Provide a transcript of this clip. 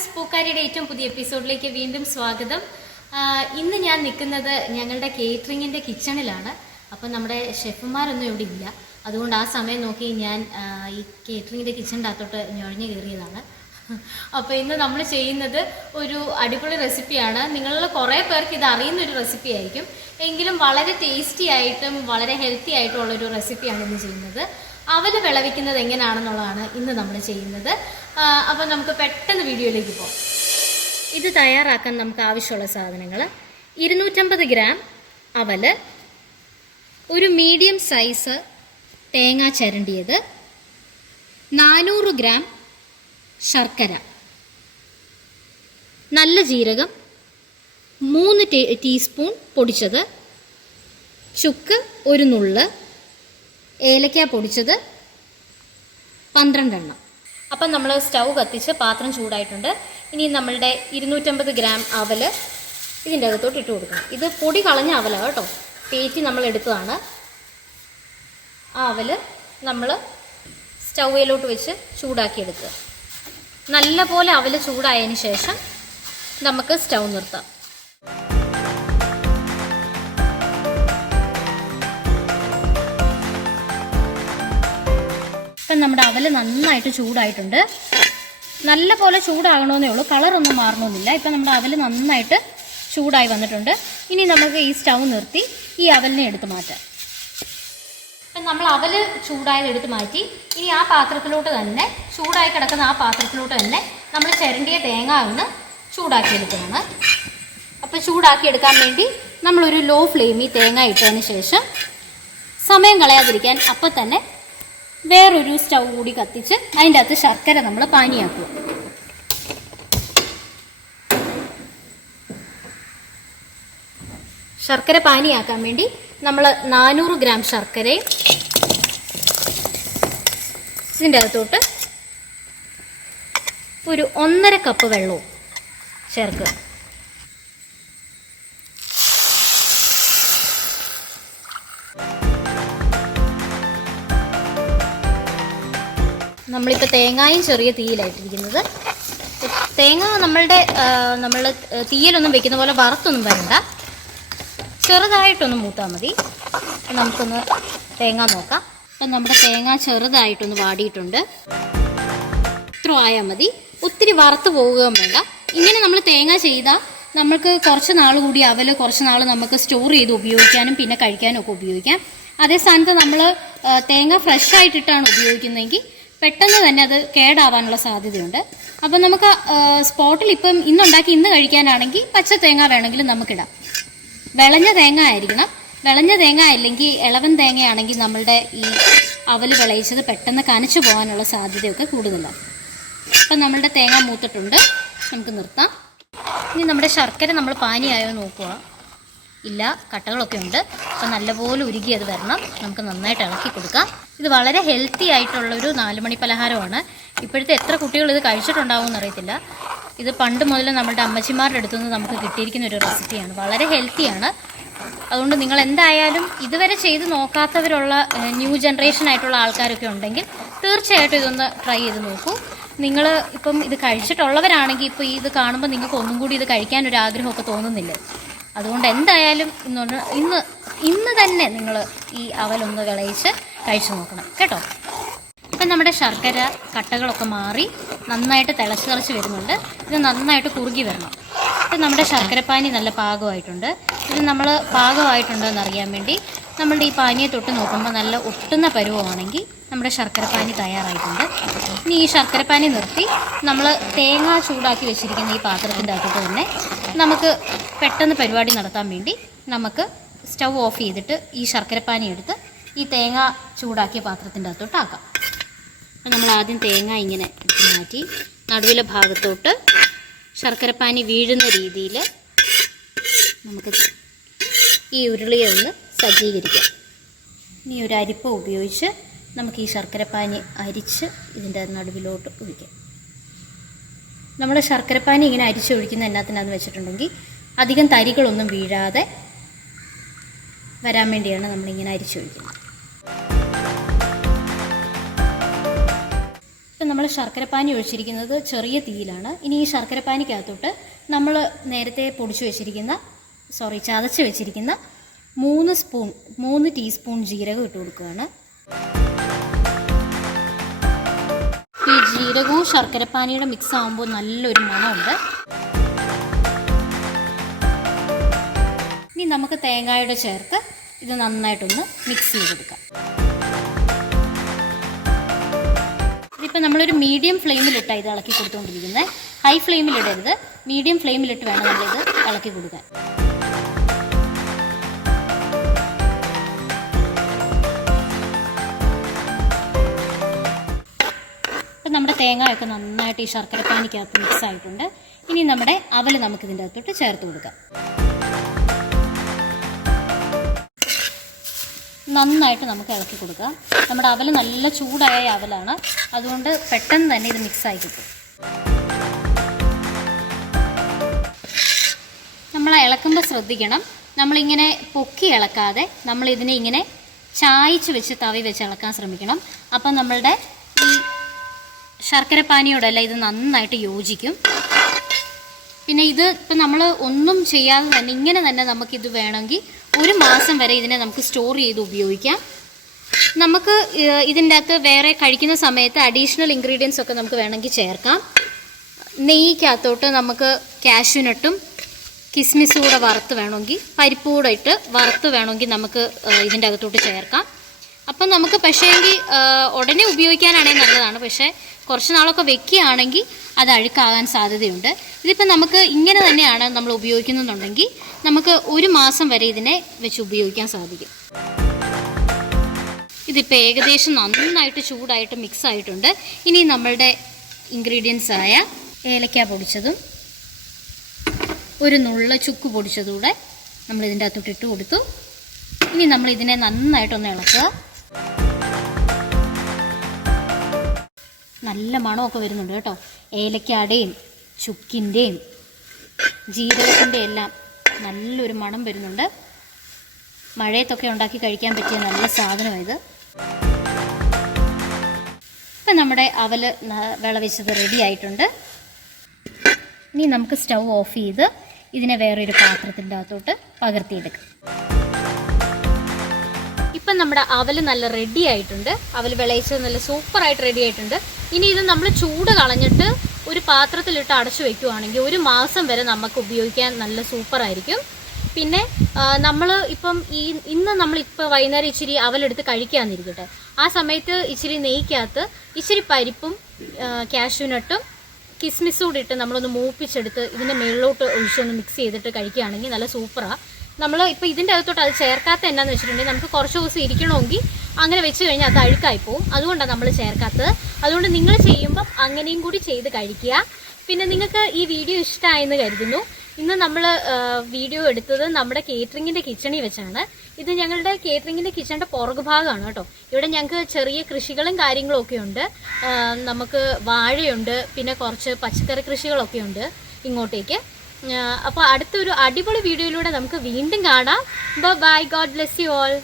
Friends, പൂക്കാരിയുടെ ഏറ്റവും പുതിയ എപ്പിസോഡിലേക്ക് വീണ്ടും സ്വാഗതം. ഇന്ന് ഞാൻ നിൽക്കുന്നത് ഞങ്ങളുടെ കേറ്ററിങ്ങിൻ്റെ കിച്ചണിലാണ്. അപ്പം നമ്മുടെ ഷെഫുമാരൊന്നും ഇവിടെ ഇല്ല. അതുകൊണ്ട് ആ സമയം നോക്കി ഞാൻ ഈ കേറ്ററിങ്ങിൻ്റെ കിച്ചണിൻ്റെ അകത്തോട്ട് ഞൊഴഞ്ഞു കയറിയതാണ്. അപ്പോൾ ഇന്ന് നമ്മൾ ചെയ്യുന്നത് ഒരു അടിപൊളി റെസിപ്പിയാണ്. നിങ്ങളിൽ കുറേ പേർക്ക് ഇത് അറിയുന്നൊരു റെസിപ്പി ആയിരിക്കും, എങ്കിലും വളരെ ടേസ്റ്റി ആയിട്ടും വളരെ ഹെൽത്തി ആയിട്ടുള്ളൊരു റെസിപ്പിയാണ് ഇന്ന് ചെയ്യുന്നത്. അവൽ വിളവിക്കുന്നത് എങ്ങനെയാണെന്നുള്ളതാണ് ഇന്ന് നമ്മൾ ചെയ്യുന്നത്. അപ്പോൾ നമുക്ക് പെട്ടെന്ന് വീഡിയോയിലേക്ക് പോകാം. ഇത് തയ്യാറാക്കാൻ നമുക്ക് ആവശ്യമുള്ള സാധനങ്ങൾ: 250 ഗ്രാം അവൽ, ഒരു മീഡിയം സൈസ് തേങ്ങ ചിരണ്ടിയത്, 400 ഗ്രാം ശർക്കര, നല്ല ജീരകം 3 ടീസ്പൂൺ പൊടിച്ചത്, ചുക്ക് 1 നുള്ള്, ഏലക്ക പൊടിച്ചത് 12 എണ്ണം. അപ്പം നമ്മൾ സ്റ്റൗ കത്തിച്ച് പാത്രം ചൂടായിട്ടുണ്ട്. ഇനി നമ്മളുടെ 250 ഗ്രാം അവൽ ഇതിൻ്റെ അകത്തോട്ട് ഇട്ട് കൊടുക്കണം. ഇത് പൊടി കളഞ്ഞ അവലാണ് കേട്ടോ, പേറ്റി നമ്മൾ എടുത്തതാണ്. ആ അവൽ നമ്മൾ സ്റ്റൗവിലോട്ട് വെച്ച് ചൂടാക്കിയെടുക്കുക. നല്ല പോലെ അവൽ ചൂടായതിന് ശേഷം നമുക്ക് സ്റ്റൗ നിർത്താം. ഇപ്പം നമ്മുടെ അവൽ നന്നായിട്ട് ചൂടായിട്ടുണ്ട്. നല്ല പോലെ ചൂടാകണമെന്നേ ഉള്ളൂ, കളറൊന്നും മാറണമെന്നില്ല. ഇപ്പം നമ്മുടെ അവൽ നന്നായിട്ട് ചൂടായി വന്നിട്ടുണ്ട്. ഇനി നമുക്ക് ഈ സ്റ്റൗ നിർത്തി ഈ അവലിനെ എടുത്ത് മാറ്റാം. അപ്പം നമ്മൾ അവൽ ചൂടായത് എടുത്ത് മാറ്റി. ഇനി ആ പാത്രത്തിലോട്ട് തന്നെ, ചൂടായി കിടക്കുന്ന ആ പാത്രത്തിലോട്ട് തന്നെ നമ്മൾ ചിരണ്ടിയ തേങ്ങ ഒന്ന് ചൂടാക്കിയെടുക്കുകയാണ്. അപ്പോൾ ചൂടാക്കിയെടുക്കാൻ വേണ്ടി നമ്മളൊരു ലോ ഫ്ലെയിമിൽ തേങ്ങ ഇട്ടതിന് ശേഷം സമയം കളയാതിരിക്കാൻ അപ്പം തന്നെ വേറൊരു സ്റ്റൗ കൂടി കത്തിച്ച് അതിൻ്റെ അകത്ത് ശർക്കര നമ്മൾ പാനിയാക്കുക. ശർക്കര പാനിയാക്കാൻ വേണ്ടി നമ്മൾ 400 ഗ്രാം ശർക്കരയും ഇതിൻ്റെ അകത്തോട്ട് ഒരു 1.5 കപ്പ് വെള്ളവും ചേർക്കുക. നമ്മളിപ്പോൾ തേങ്ങയും ചെറിയ തീയിലായിട്ടിരിക്കുന്നത്. തേങ്ങ നമ്മൾ തീയിലൊന്നും വെക്കുന്ന പോലെ വറുത്തൊന്നും വരണ്ട, ചെറുതായിട്ടൊന്ന് മൂത്താൽ മതി. നമുക്കൊന്ന് തേങ്ങ നോക്കാം. അപ്പം നമ്മുടെ തേങ്ങ ചെറുതായിട്ടൊന്ന് വാടിയിട്ടുണ്ട്. ഇത്ര ആയാൽ മതി, ഒത്തിരി വറുത്ത് പോകുകയും വേണ്ട. ഇങ്ങനെ നമ്മൾ തേങ്ങ ചെയ്താൽ നമുക്ക് കുറച്ച് നാൾ കൂടി അവൽ കുറച്ച് നാൾ നമുക്ക് സ്റ്റോർ ചെയ്ത് ഉപയോഗിക്കാനും പിന്നെ കഴിക്കാനും ഒക്കെ ഉപയോഗിക്കാം. അതേ സ്ഥാനത്ത് നമ്മൾ തേങ്ങ ഫ്രഷ് ആയിട്ടിട്ടാണ് ഉപയോഗിക്കുന്നതെങ്കിൽ പെട്ടെന്ന് തന്നെ അത് കേടാവാനുള്ള സാധ്യതയുണ്ട്. അപ്പം നമുക്ക് സ്പോട്ടിൽ ഇപ്പം ഇന്നുണ്ടാക്കി ഇന്ന് കഴിക്കാനാണെങ്കിൽ പച്ച തേങ്ങ വേണമെങ്കിലും നമുക്കിടാം. വിളഞ്ഞ തേങ്ങ ആയിരിക്കണം. വിളഞ്ഞ തേങ്ങ അല്ലെങ്കിൽ ഇളവൻ തേങ്ങയാണെങ്കിൽ നമ്മളുടെ ഈ അവൽ വിളയിച്ചത് പെട്ടെന്ന് കനച്ചു പോകാനുള്ള സാധ്യതയൊക്കെ കൂടുതലാണ്. അപ്പം നമ്മളുടെ തേങ്ങ മൂത്തിട്ടുണ്ട്, നമുക്ക് നിർത്താം. ഇനി നമ്മുടെ ശർക്കര നമ്മൾ പാനിയായോ നോക്കുക. ഇല്ല, കട്ടകളൊക്കെ ഉണ്ട്. അപ്പം നല്ലപോലെ ഉരുകി അത് വരണം. നമുക്ക് നന്നായിട്ട് ഇളക്കി കൊടുക്കാം. ഇത് വളരെ ഹെൽത്തി ആയിട്ടുള്ളൊരു 4 മണി പലഹാരമാണ്. ഇപ്പോഴത്തെ എത്ര കുട്ടികൾ ഇത് കഴിച്ചിട്ടുണ്ടാവുമെന്ന് അറിയത്തില്ല. ഇത് പണ്ട് മുതൽ നമ്മുടെ അമ്മച്ചിമാരുടെ അടുത്തുനിന്ന് നമുക്ക് കിട്ടിയിരിക്കുന്ന ഒരു റെസിപ്പിയാണ്. വളരെ ഹെൽത്തിയാണ്. അതുകൊണ്ട് നിങ്ങൾ എന്തായാലും ഇതുവരെ ചെയ്ത് നോക്കാത്തവരുള്ള ന്യൂ ജനറേഷൻ ആയിട്ടുള്ള ആൾക്കാരൊക്കെ ഉണ്ടെങ്കിൽ തീർച്ചയായിട്ടും ഇതൊന്ന് ട്രൈ ചെയ്ത് നോക്കൂ. നിങ്ങൾ ഇപ്പം ഇത് കഴിച്ചിട്ടുള്ളവരാണെങ്കിൽ ഇപ്പോൾ ഇത് കാണുമ്പോൾ നിങ്ങൾക്ക് ഒന്നും കൂടി ഇത് കഴിക്കാനൊരു ആഗ്രഹമൊക്കെ തോന്നുന്നില്ലേ? അതുകൊണ്ട് എന്തായാലും ഇന്ന് തന്നെ നിങ്ങൾ ഈ അവലൊന്ന് വിളയിച്ച് കഴിച്ചു നോക്കണം കേട്ടോ. ഇപ്പം നമ്മുടെ ശർക്കര കട്ടകളൊക്കെ മാറി നന്നായിട്ട് തിളച്ച് വരുന്നുണ്ട്. ഇത് നന്നായിട്ട് കുറുകി വരണം. ഇപ്പം നമ്മുടെ ശർക്കരപ്പാനി നല്ല പാകമായിട്ടുണ്ട്. ഇത് നമ്മൾ പാകമായിട്ടുണ്ടോ അറിയാൻ വേണ്ടി നമ്മളുടെ ഈ പാനിയെ തൊട്ട് നോക്കുമ്പോൾ നല്ല ഒട്ടുന്ന പരുവമാണെങ്കിൽ നമ്മുടെ ശർക്കരപ്പാനി തയ്യാറായിട്ടുണ്ട്. ഇനി ഈ ശർക്കരപ്പാനി നിർത്തി നമ്മൾ തേങ്ങ ചൂടാക്കി വെച്ചിരിക്കുന്ന ഈ പാത്രത്തിൻ്റെ അകത്തോട്ട് തന്നെ നമുക്ക് പെട്ടെന്ന് പരിപാടി നടത്താൻ വേണ്ടി നമുക്ക് സ്റ്റൗ ഓഫ് ചെയ്തിട്ട് ഈ ശർക്കരപ്പാനി എടുത്ത് ഈ തേങ്ങ ചൂടാക്കിയ പാത്രത്തിൻ്റെ അകത്തോട്ട് ആക്കാം. അപ്പം നമ്മൾ ആദ്യം തേങ്ങ ഇങ്ങനെ എടുത്ത് മാറ്റി നടുവിലെ ഭാഗത്തോട്ട് ശർക്കരപ്പാനി വീഴുന്ന രീതിയിൽ നമുക്ക് ഈ ഉരുളിയെ ഒന്ന് സജ്ജീകരിക്കാം. ഇനി ഒരു അരിപ്പ ഉപയോഗിച്ച് നമുക്ക് ഈ ശർക്കരപ്പാനി അരിച്ച് ഇതിൻ്റെ നടുവിലോട്ട് ഒഴിക്കാം. നമ്മൾ ശർക്കരപ്പാനി ഇങ്ങനെ അരിച്ചൊഴിക്കുന്ന എന്നാത്തിനാന്ന് വെച്ചിട്ടുണ്ടെങ്കിൽ അധികം തരികളൊന്നും വീഴാതെ വരാൻ വേണ്ടിയാണ് നമ്മളിങ്ങനെ അരിച്ചൊഴിക്കുന്നത്. നമ്മൾ ശർക്കരപ്പാനി ഒഴിച്ചിരിക്കുന്നത് ചെറിയ തീയിലാണ്. ഇനി ഈ ശർക്കരപ്പാനിക്കകത്തോട്ട് നമ്മൾ നേരത്തെ ചതച്ച് വെച്ചിരിക്കുന്ന 3 ടീസ്പൂൺ ജീരകം ഇട്ട് കൊടുക്കുകയാണ്. ഈ ജീരകവും ശർക്കരപ്പാനിയുടെ മിക്സ് ആകുമ്പോൾ നല്ലൊരു മണമുണ്ട്. ഇനി നമുക്ക് തേങ്ങയുടെ ചേർത്ത് ഇത് നന്നായിട്ടൊന്ന് മിക്സ് ചെയ്തെടുക്കാം. ഇതിപ്പോൾ നമ്മളൊരു മീഡിയം ഫ്ലെയിമിലിട്ടാണ് ഇത് ഇളക്കി കൊടുത്തുകൊണ്ടിരിക്കുന്നത്. ഹൈ ഫ്ലെയിമിലിടരുത്, മീഡിയം ഫ്ലെയിമിലിട്ട് വേണം നമ്മളിത് ഇളക്കി കൊടുക്കാൻ. ഇപ്പം നമ്മുടെ തേങ്ങയൊക്കെ നന്നായിട്ട് ഈ ശർക്കരപ്പാനിക്കകത്ത് മിക്സ് ആയിട്ടുണ്ട്. ഇനി നമ്മുടെ അവൽ നമുക്കിതിൻ്റെ അകത്തോട്ട് ചേർത്ത് കൊടുക്കാം. നന്നായിട്ട് നമുക്ക് ഇളക്കി കൊടുക്കാം. നമ്മുടെ അവൽ നല്ല ചൂടായ അവലാണ്, അതുകൊണ്ട് പെട്ടെന്ന് തന്നെ ഇത് മിക്സായി കിട്ടും. നമ്മൾ ഇളക്കുമ്പോൾ ശ്രദ്ധിക്കണം, നമ്മളിങ്ങനെ പൊക്കി ഇളക്കാതെ നമ്മളിതിനെ ഇങ്ങനെ ചായച്ച് വെച്ച് തവി വെച്ച് ഇളക്കാൻ ശ്രമിക്കണം. അപ്പം നമ്മളുടെ ഈ ശർക്കരപ്പാനിയോടല്ല ഇത് നന്നായിട്ട് യോജിക്കും. പിന്നെ ഇത് ഇപ്പം നമ്മൾ ഒന്നും ചെയ്യാതെ തന്നെ ഇങ്ങനെ തന്നെ നമുക്കിത് വേണമെങ്കിൽ 1 മാസം വരെ ഇതിനെ നമുക്ക് സ്റ്റോർ ചെയ്ത് ഉപയോഗിക്കാം. നമുക്ക് ഇതിൻ്റെ അകത്ത് വേറെ കഴിക്കുന്ന സമയത്ത് അഡീഷണൽ ഇൻഗ്രീഡിയൻസ് ഒക്കെ നമുക്ക് വേണമെങ്കിൽ ചേർക്കാം. നെയ്ക്കകത്തോട്ട് നമുക്ക് കാഷ്യൂനട്ടും കിസ്മിസും കൂടെ വറുത്ത് വേണമെങ്കിൽ, പരിപ്പ് കൂടെ ഇട്ട് വറുത്ത് വേണമെങ്കിൽ നമുക്ക് ഇതിൻ്റെ അകത്തോട്ട് ചേർക്കാം. അപ്പം നമുക്ക് പക്ഷേങ്കിൽ ഉടനെ ഉപയോഗിക്കാനാണെങ്കിൽ നല്ലതാണ്. പക്ഷേ കുറച്ച് നാളൊക്കെ വെക്കുകയാണെങ്കിൽ അത് അഴുക്കാകാൻ സാധ്യതയുണ്ട്. ഇതിപ്പോൾ നമുക്ക് ഇങ്ങനെ തന്നെയാണ് നമ്മൾ ഉപയോഗിക്കുന്നുണ്ടെങ്കിൽ നമുക്ക് 1 മാസം വരെ ഇതിനെ വെച്ച് ഉപയോഗിക്കാൻ സാധിക്കും. ഇതിപ്പോൾ ഏകദേശം നന്നായിട്ട് ചൂടായിട്ട് മിക്സ് ആയിട്ടുണ്ട്. ഇനി നമ്മളുടെ ഇൻഗ്രീഡിയൻസ് ആയ ഏലക്ക പൊടിച്ചതും ഒരു നുള്ള ചുക്ക് പൊടിച്ചതുകൂടെ നമ്മൾ ഇതിൻ്റെ അകത്തോട്ട് ഇട്ട് കൊടുത്തു. ഇനി നമ്മൾ ഇതിനെ നന്നായിട്ടൊന്ന് ഇളക്കുക. നല്ല മണമൊക്കെ വരുന്നുണ്ട് കേട്ടോ. ഏലക്കാടേയും ചുക്കിൻ്റെയും ജീരകത്തിൻ്റെ എല്ലാം നല്ലൊരു മണം വരുന്നുണ്ട്. മഴയത്തൊക്കെ ഉണ്ടാക്കി കഴിക്കാൻ പറ്റിയ നല്ല സാധനമാണിത്. ഇപ്പം നമ്മുടെ അവൽ വിളവിച്ചത് റെഡി ആയിട്ടുണ്ട്. ഇനി നമുക്ക് സ്റ്റൗ ഓഫ് ചെയ്ത് ഇതിനെ വേറൊരു പാത്രത്തിൻ്റെ അകത്തോട്ട് പകർത്തിയെടുക്കാം. ഇപ്പം നമ്മുടെ അവൽ നല്ല റെഡി ആയിട്ടുണ്ട്. അവൽ വിളയിച്ചത് നല്ല സൂപ്പറായിട്ട് റെഡി ആയിട്ടുണ്ട്. ഇനി ഇത് നമ്മൾ ചൂട് കളഞ്ഞിട്ട് ഒരു പാത്രത്തിലിട്ട് അടച്ചു വെക്കുകയാണെങ്കിൽ 1 മാസം വരെ നമുക്ക് ഉപയോഗിക്കാൻ നല്ല സൂപ്പറായിരിക്കും. പിന്നെ നമ്മൾ ഇപ്പം ഇന്ന് നമ്മളിപ്പോൾ വൈകുന്നേരം ഇച്ചിരി അവലെടുത്ത് കഴിക്കാമെന്നിരിക്കട്ടെ, ആ സമയത്ത് ഇച്ചിരി നെയ്ക്കകത്ത് ഇച്ചിരി പരിപ്പും കാഷ്യൂനട്ടും കിസ്മിസും കൂടി ഇട്ട് നമ്മളൊന്ന് മൂപ്പിച്ചെടുത്ത് ഇതിൻ്റെ മുകളിലോട്ട് ഒഴിച്ചൊന്ന് മിക്സ് ചെയ്തിട്ട് കഴിക്കുകയാണെങ്കിൽ നല്ല സൂപ്പറാണ്. നമ്മൾ ഇപ്പോൾ ഇതിൻ്റെ അകത്തോട്ട് അത് ചേർക്കാത്ത എന്നാന്ന് വെച്ചിട്ടുണ്ടെങ്കിൽ നമുക്ക് കുറച്ച് ദിവസം ഇരിക്കണമെങ്കിൽ അങ്ങനെ വെച്ച് കഴിഞ്ഞാൽ അത് അഴുക്കായി പോവും. അതുകൊണ്ടാണ് നമ്മൾ ചേർക്കാത്തത്. അതുകൊണ്ട് നിങ്ങൾ ചെയ്യുമ്പം അങ്ങനെയും കൂടി ചെയ്ത് കഴിക്കുക. പിന്നെ നിങ്ങൾക്ക് ഈ വീഡിയോ ഇഷ്ടമായെന്ന് കരുതുന്നു. ഇന്ന് നമ്മൾ വീഡിയോ എടുത്തത് നമ്മുടെ കേറ്ററിങ്ങിൻ്റെ കിച്ചണിൽ വെച്ചാണ്. ഇത് ഞങ്ങളുടെ കേറ്ററിങ്ങിൻ്റെ കിച്ചണിൻ്റെ പുറകുഭാഗമാണ് കേട്ടോ. ഇവിടെ ഞങ്ങൾക്ക് ചെറിയ കൃഷികളും കാര്യങ്ങളും ഒക്കെ ഉണ്ട്. നമുക്ക് വാഴയുണ്ട്, പിന്നെ കുറച്ച് പച്ചക്കറി കൃഷികളൊക്കെ ഉണ്ട് ഇങ്ങോട്ടേക്ക്. അപ്പോൾ അടുത്തൊരു അടിപൊളി വീഡിയോയിലൂടെ നമുക്ക് വീണ്ടും കാണാം. Bye, God bless you all.